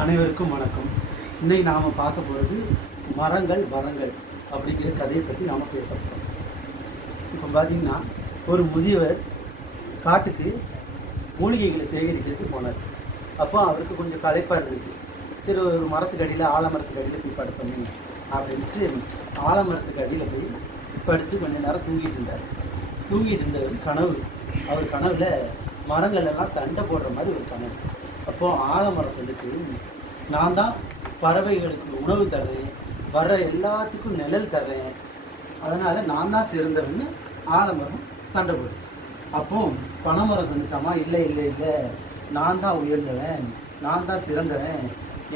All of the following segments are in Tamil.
அனைவருக்கும் வணக்கம். இன்னைக்கு நாம் பார்க்க போகிறது மரங்கள் வரங்கள் அப்படிங்கிற கதையை பற்றி நாம் பேச போகிறோம். இப்போ பார்த்திங்கன்னா, ஒரு முதியவர் காட்டுக்கு மூலிகைகளை சேகரிக்கிறதுக்கு போனார். அப்போ அவருக்கு கொஞ்சம் களைப்பாக இருந்துச்சு. சரி, ஒரு மரத்துக்கு அடியில் ஆலமரத்துக்கு அடியில் போய் படுப்போம் அப்படின்ட்டு ஆலமரத்துக்கு அடியில் போய் படுத்து கொஞ்சம் நேரம் தூங்கிட்டு இருந்தவர் கனவு. அவர் கனவில் மரங்கள் எல்லாம் சண்டை போடுற மாதிரி ஒரு கனவு. அப்போது ஆலமரம் சொல்லிச்சு, நான் தான் பறவைகளுக்கு உணவு தர்றேன், வர்ற எல்லாத்துக்கும் நிழல் தர்றேன், அதனால் நான் தான் சிறந்தவன்னு ஆலமரம் சண்டை போட்டுச்சு. அப்போ பனைமரம் சொன்னிச்சாமா, இல்லை இல்லை இல்லை, நான் தான் உயர்ந்தவன், நான் தான் சிறந்தவன்,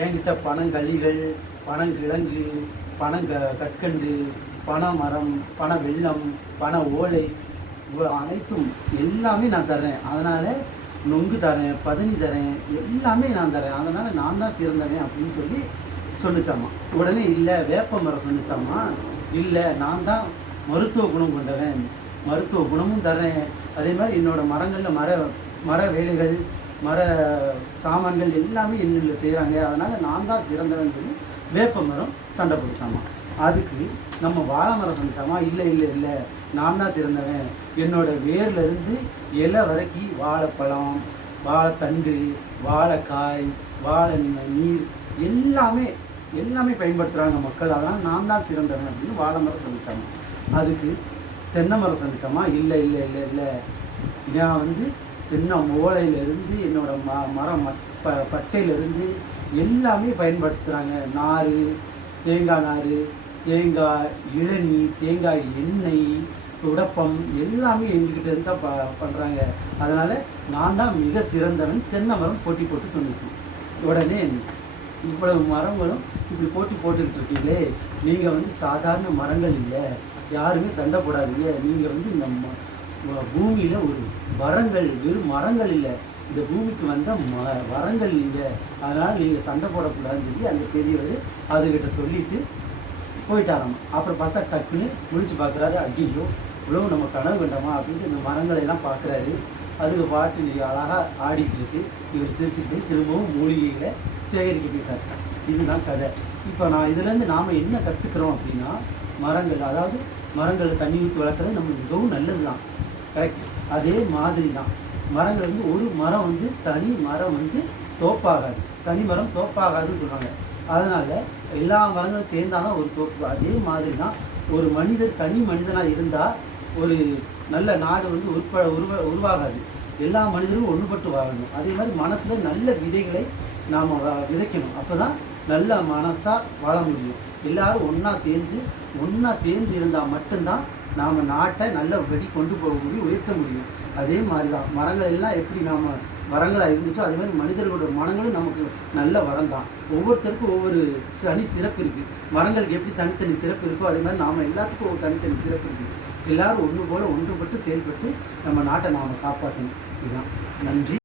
என்கிட்ட பனங்களிகள், பனங்கிழங்கு, கற்கண்டு, பனைமரம், பனை வெள்ளம், பனை ஓலை அனைத்தும் எல்லாமே நான் தர்றேன், அதனால் நொங்கு தரேன், பதனி தரேன், எல்லாமே நான் தரேன், அதனால் நான் தான் சிறந்தவன் அப்படின்னு சொல்லிச்சாமா. உடனே இல்லை, வேப்ப மரம் சொன்னிச்சாமா, இல்லை, நான் தான் மருத்துவ குணம் கொண்டவன், மருத்துவ குணமும் தரேன், அதே மாதிரி என்னோட மரங்களில் மர வேலைகள், மர சாமான்கள் எல்லாமே என்னில் செய்கிறாங்க, அதனால் நான் தான் சிறந்தவன் சொல்லி வேப்ப மரம் சண்டை பிடிச்சாமா. அதுக்கு நம்ம வாழை மரம் சொன்னிச்சாமா, இல்லை இல்லை இல்லை, நான் தான் சிறந்தவன், என்னோட வேர்லேருந்து இலை வரைக்கும் வாழைப்பழம், வாழைத்தண்டு, வாழைக்காய், வாழை நீர் எல்லாமே பயன்படுத்துகிறாங்க மக்கள், அதனால் நான் தான் சிறந்தவன் அப்படின்னு வாழை மரம் சொல்லிச்சாமா. அதுக்கு தென்னை மரம் சொல்லிச்சாமா, இல்லை இல்லை இல்லை இல்லை, நான் தென்னை ஓலையிலேருந்து என்னோட மரம் பட்டையிலேருந்து எல்லாமே பயன்படுத்துகிறாங்க, நார், தேங்காய் நார், தேங்காய் இளநீ, தேங்காய் எண்ணெய், துடப்பம் எல்லாமே எங்ககிட்ட இருந்தால் பண்ணுறாங்க, அதனால் நான் தான் மிக சிறந்தவன் தென்னை மரம் போட்டி போட்டு சொன்னிச்சு. உடனே இவ்வளவு மரங்களும் இப்படி போட்டி போட்டுக்கிட்டு இருக்கீங்களே, நீங்கள் சாதாரண மரங்கள் இல்லை, யாருமே சண்டை போடாதீங்க, நீங்கள் இந்த பூமியில் ஒரு வரங்கள், வெறும் மரங்கள் இல்லை, இந்த பூமிக்கு வந்த வரங்கள் நீங்கள், அதனால் நீங்கள் சண்டை போடக்கூடாதுன்னு சொல்லி அந்த பெரியவர் அதுக்கிட்ட சொல்லிவிட்டு போயிட்டாராம். அப்புறம் பார்த்தா டக்குன்னு முடிச்சு பார்க்குறாரு, ஐயோ இவ்வளவு நம்ம கனவு கண்டோமா அப்படின்ட்டு இந்த மரங்களை எல்லாம் பார்க்குறாரு. அதுக்கு பாட்டு நீங்கள் அழகாக ஆடிக்கிட்டு இருக்கு, இவர் சிரிச்சுக்கிட்டு திரும்பவும் மூலிகைகளை சேகரிக்க போயிட்டார். இதுதான் கதை. இப்போ இதுலேருந்து நாம் என்ன கற்றுக்குறோம் அப்படின்னா, மரங்கள், அதாவது மரங்களை தண்ணி ஊற்றி வளர்க்குறது நம்ம மிகவும் நல்லது தான், கரெக்ட். அதே மாதிரி தான் மரங்கள் ஒரு மரம் தனி மரம் தோப்பாகாது, தனி மரம் தோப்பாகாதுன்னு சொல்லுவாங்க. அதனால் எல்லா மரங்களும் சேர்ந்தாதான் ஒரு தோப்பு. அதே மாதிரி தான் ஒரு மனிதர் தனி மனிதனாக இருந்தால் ஒரு நல்ல நாடு உருவாகாது. எல்லா மனிதர்களும் ஒன்றுபட்டு வாழணும். அதே மாதிரி மனசில் நல்ல விதைகளை நாம் விதைக்கணும், அப்போ தான் நல்ல மனசாக வாழ முடியும். எல்லோரும் ஒன்றா சேர்ந்து இருந்தால் மட்டும்தான் நாம் நாட்டை நல்ல வழி கொண்டு போக முடியும், உயர்த்த முடியும். அதே மாதிரி தான் மரங்கள் எல்லாம் எப்படி நாம் வரங்களாக இருந்துச்சோ, அதே மாதிரி மனிதர்களோட மனங்களும் நமக்கு நல்ல வரம் தான். ஒவ்வொருத்தருக்கும் ஒவ்வொரு தனி சிறப்பு இருக்குது. மரங்களுக்கு எப்படி தனித்தனி சிறப்பு இருக்கோ, அதே மாதிரி நாம் எல்லாத்துக்கும் ஒரு தனித்தனி சிறப்பு இருக்குது. எல்லோரும் ஒன்றுபட்டு செயல்பட்டு நம்ம நாட்டை நாம் காப்பாற்றணும். இதுதான். நன்றி.